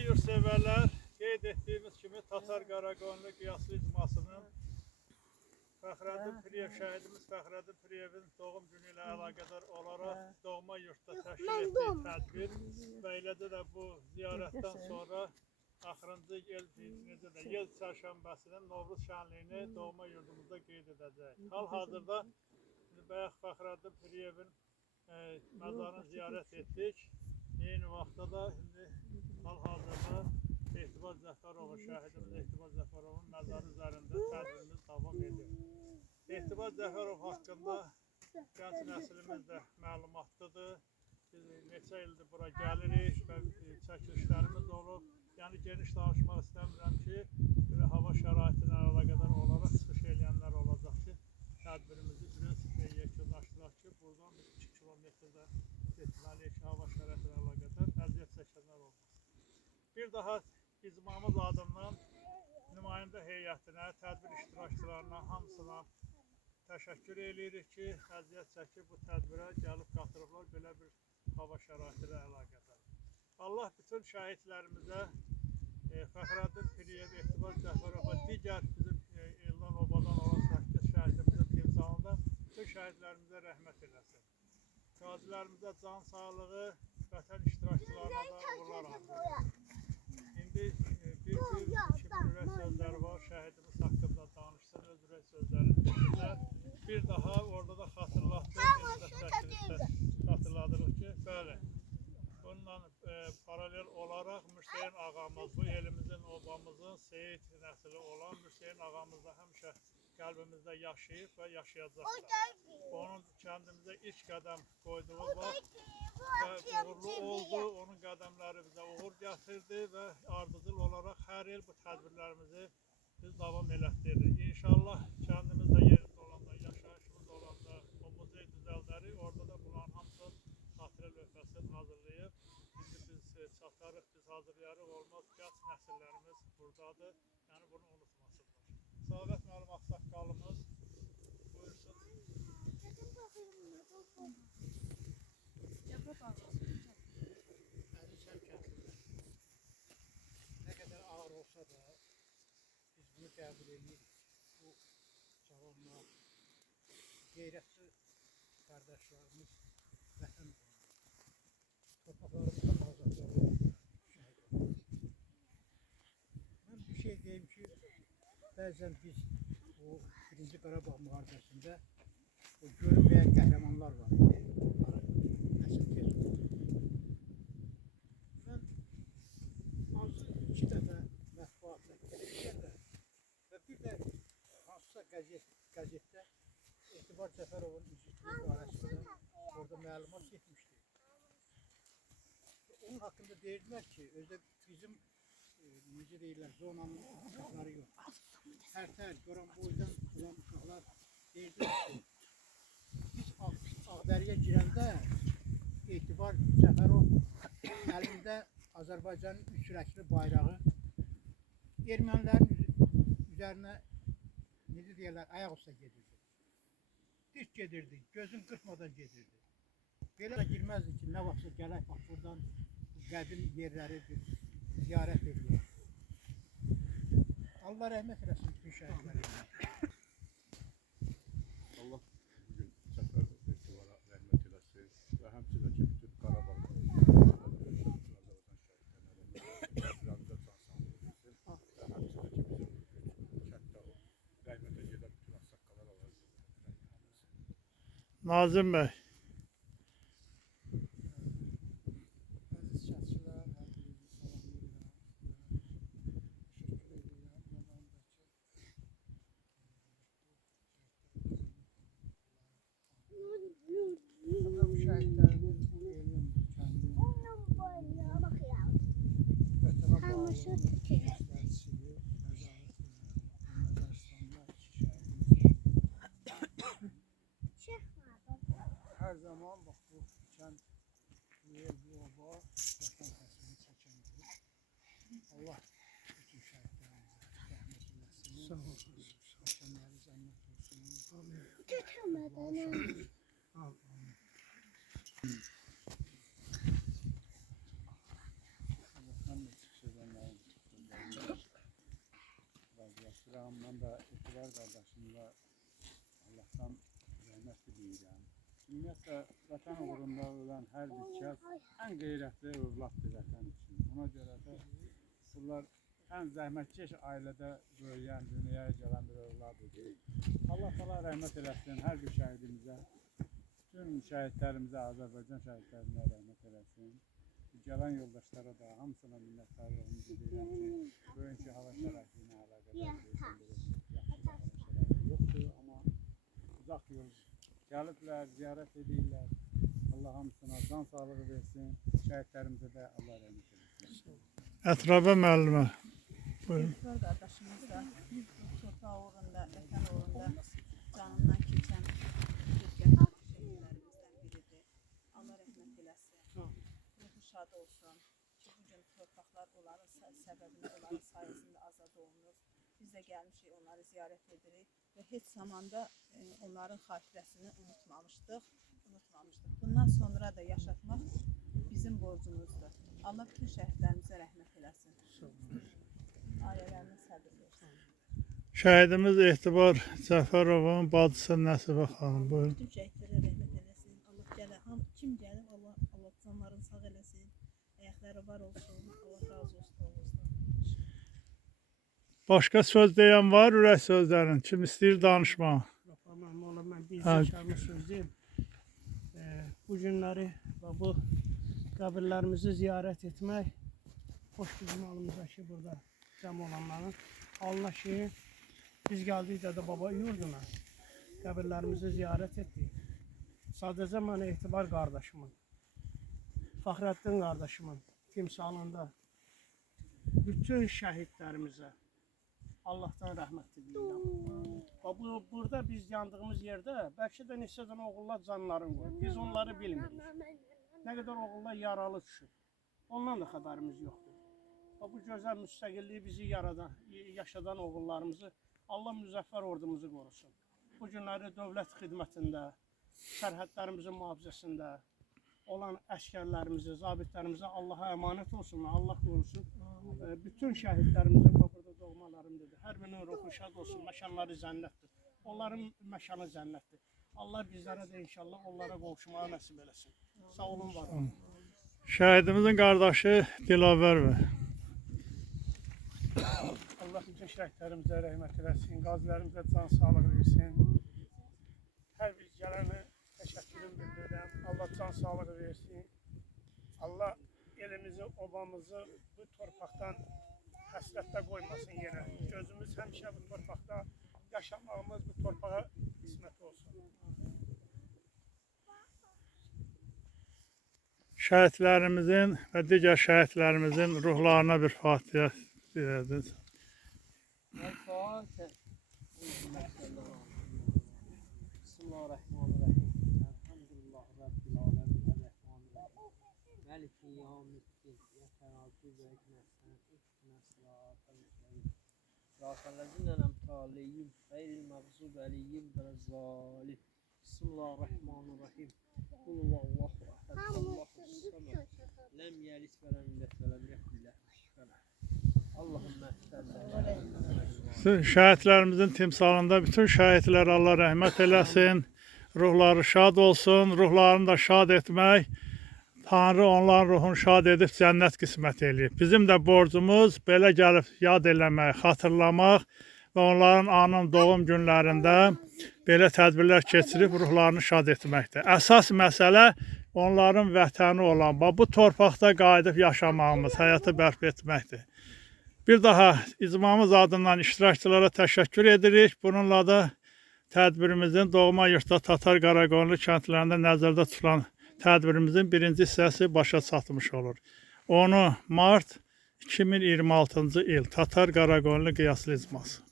Hörmətli yurtseverler, qeyd etdiyimiz kimi Tatar Qaraqoyunlu qiyaslı icmasının Fəxrəddin Piriyev şəhidimiz Fəxrəddin Piriyevin doğum günü ilə əlaqədar olaraq doğma yurtda təşkil etdiyi tədbir və eləcə də bu ziyarətdən sonra axırıncı yel çərşənbəsinin Novruz şənliyini doğma yurdumuzda qeyd edəcək. Hal-hazırda bayaq Fəxrəddin Piriyevin məzarını ziyarət etdik. Eyni vaxtda da hal-hazırda Etibar Zəfərovun, şəhidimiz Etibar Zəfərovun məzarı üzərində tədbirimiz davam edir. Etibar Zəfərov haqqında gənc nəslimiz də məlumatlıdır. Biz neçə ildir bura gəlirik və çəkilişlərimiz olub. Yəni geniş danışmaq istəmirəm ki, hava şəraiti ilə əlaqədar olaraq çıxış eləyənlər olacaq ki, tədbirimizi biraz yekunlaşdıraq ki, buradan 2 kilometrdə getməliyik ki, hava şəraiti ilə əlaqədar əziyyət çəkənlər olmasın. Bir daha icmamız adından nümayəndə heyətinə, tədbir iştirakçılarına, hamısına təşəkkür edirik ki, əziyyət çəkib bu tədbirə gəlib qatırıblar belə bir hava şəraiti ilə əlaqədar. Allah bütün şəhidlərimizə, Fəxrəddin Piriyev, Etibar Zəfərov və digər bizim eldan obadan olan 8 şəhidimizin timsalında bütün şəhidlərimizə rəhmət eləsin. Qazilərimizə can sağlığı, vətən iştirakçılarına da uğurlar arzulayırıq. İndi bir ürək sözləri var, şəhidimiz haqqında danışsın, öz ürək sözlərini desinlər. Bir daha orada da xatırladırıq ki, bəli, bununla paralel olaraq Mürsəyin ağamız, bu elimizin, obamızın seyid nəsli olan Mürsəyin ağamız da həmişə qəlbimizdə yaşayıb və yaşayacaqdır. Onun kəndimizə ilk qədəm qoyduğu vaxt və uğurlu oldu, onun qədəmləri bizə uğur gətirdi və ardıcıl olaraq hər il bu tədbirlərimizi biz davam elətdiririk. İnşallah kəndimizdə yerində olanda, yaşayışımız olanda o muzey düzəldərik, orada da bunların hamısı xatirə lövhəsini hazırlayıb. İndi biz çatarıq, biz hazırlayarıq, olmaz gənc nəsillərimiz buradadır, yəni bunu unutmasınlar. Səadət müəllim ağsaqqalımız buyursun. Əziz həmkəndlilər, nə qədər ağır olsa da biz bunu qəbul edirik. Bu cavanlar, qeyrətli qardaşlarımız vətən torpaqlarımızın azadlığı şəhid oldu. Mən bir şey deyim ki, bəzən biz bu 1-ci Qarabağ müharibəsində görünməyən qəhrəmanlar var idi. Nəsil tez oldu. Mən azı 2 dəfə mətbuatla televiziyada və bir də hansısa qəzetdə Etibar Zəfərovun üzüklüyü barəsində orada məlumat getmişdi. Onun haqqında deyirdilər ki, özdə bizim necə deyirlər, zonanın uşaqları yox. Hər Goranboydan olan uşaqlar deyirdilər ki, biz Ağdərəyə girəndə Etibar Zəfərov əlində Azərbaycanın 3 rəngli bayrağı ermənilərin üzərinə necə deyirlər, ayaq üstə gedirdi. Dik gedirdi, gözün qırpmadan gedirdi. Belə girməzdi ki, nə vaxtsa gələk bax buradan qədim yerləri ziyarət edilir. Allah rəhmət eləsin bütün şəhidlərə. Allah bugün Zəfər Etibara rəhmət eləsin və həmçinin ki, bütün Qarabağ Azərbaycan şəhidlərinə rəhmət eləsin və həmçinin ki, bizim kənddə rəhmətə gedən bütün ağsaqqallar olaraq. Nazım bəy. Her zaman bak bu kənd, bu oba vətən həsrini çəkəndir. Allah bütün şəhidlərimizə rəhmət eləsin. Sağ olsun. Vətənləri cənnət olsun. Götürmədən. Amin. Allah'tan da çıkacağız. Səfər qardaşım və Allahdan rəhmət diləyirəm. Ümumiyyətlə, vətən uğrunda ölən hər bir kəs ən qeyrətli övladdır vətən üçün. Ona görə də bunlar ən zəhmətkeş ailədə böyüyən, dünyaya gələn bir övladıdır. Allah təala rəhmət eləsin hər bir şəhidimizə, bütün şəhidlərimizə, Azərbaycan şəhidlərinə rəhmət eləsin. Gələn yoldaşlara da hamısına minnətdarlığımı bildirirəm ki, bugünkü hava şəraiti ilə əlaqədar yoxdur, amma uzaq yol gəliblər, ziyarət edirlər. Allah hamısına can sağlığı versin, şəhidlərimizə də Allah rəhmət eləsin. Ətrafə müəllimə. Buyurun. Etibar qardaşımız da torpaq uğrunda, vətən uğrunda canından keçən şəhidlərimizdən biridir. Allah rəhmət eləsin. Ruhu şad olsun ki, bugün torpaqlar onların səbəbində, onların sayəsində azad olunur. Biz də gəlmişik, onları ziyarət edirik və heç zamanda onların xatirəsini unutmamışdıq. Bundan sonra da yaşatmaq bizim borcumuzdur. Allah bütün şəhidlərimizə rəhmət eləsin. Ailələrinə səbir versin. Şəhidimiz Etibar Cəfərovun bacısı Nəsibə xanım. Buyurun. Bütün şəhidlərə rəhmət eləsin. Allah gəlir, kim gəlir, Allah canlarını sağ eləsin. Ayaqları var olsun. Allah razı olsun oğlunuzdan. Başqa söz deyən var, ürək sözlərin. Kim istəyir danışmağı? Mən oğlum, mən bir zəkarlı söz deyim. Bu günləri və bu qəbirlərimizi ziyarət etmək xoş bizim halımıza ki, burada cəm olanların. Allah ki, biz gəldik Dədə Baba yurduna, qəbirlərimizi ziyarət etdik. Sadəcə mən Etibar qardaşımın, Fəxrəddin qardaşımın timsalında bütün şəhidlərimizə Allahdan rəhmət diləyirəm. Burada biz yandığımız yerdə bəlkə də neçə dənə oğullar canlarını qoyur. Biz onları bilmirik. Nə qədər oğullar yaralı düşür. Ondan da xəbərimiz yoxdur. Bu gözəl müstəqilliyi bizi yaşadan oğullarımızı Allah müzəffər ordumuzu qorusun. Bu günləri dövlət xidmətində, sərhədlərimizin mühafizəsində olan əskərlərimizi, zabitlərimizə Allaha əmanət olsun, Allah qorusun. Bütün şəhidlərimizin burada doğmalarındadır. Hər birinin ruhu şad olsun, məkanları cənnətdir. Onların məkanı cənnətdir. Allah bizlərə də inşallah onlara qovuşmağa nəsib eləsin. Sağ olun, var olun. Şəhidimizin qardaşı Dilavər bəy. Allah bütün şəhidlərimizə rəhmət eləsin, qazilərimizə can sağlığı versin. Hər bir gələni təşəkkürüm bildirirəm. Allah can sağlığı versin. Allah elimizi, obamızı bu torpaqdan həsrətdə qoymasın yenə. Gözümüz həmişə bu torpaqda, yaşamağımız bu torpağa qismət olsun. Şəhidlərimizin və digər şəhidlərimizin ruhlarına bir fatihə deyədiniz. Bismillahirrahmanirrahim. Elhamdülillah Rabbil alemin. Errahmanirrahim. Maliki yevmiddin. İyyake na'budu ve iyyake nestaîn. İhdinas sıratal müstakîm. Sıratal lezîne en'amte aleyhim gayril mağdûbi aleyhim velezzâlin. Bismillahirrahmanirrahim. Kul huvallahu ehad. Allahu samed. Lem yelit ve lem yulet ve lem yekun lehu kufuven ahad. Allahümme Şəhidlərimizin timsalında bütün şəhidlərə Allah rəhmət eləsin. Ruhları şad olsun, ruhlarını da şad etmək. Tanrı onların ruhunu şad edib cənnət qismət eləyib. Bizim də borcumuz belə gəlib yad eləmək, xatırlamaq və onların anın doğum günlərində belə tədbirlər keçirib ruhlarını şad etməkdir. Əsas məsələ onların vətəni olan, bu torpaqda qayıdıb yaşamağımız, həyatı bərpa etməkdir. Bir daha icmamız adından iştirakçılara təşəkkür edirik. Bununla da tədbirimizin doğma yurtda Tatar Qaraqoyunlu kəndlərində nəzərdə tutulan tədbirimizin birinci hissəsi başa çatmış olur. 10 mart 2026-cı il Tatar Qaraqoyunlu qiyaslı icması.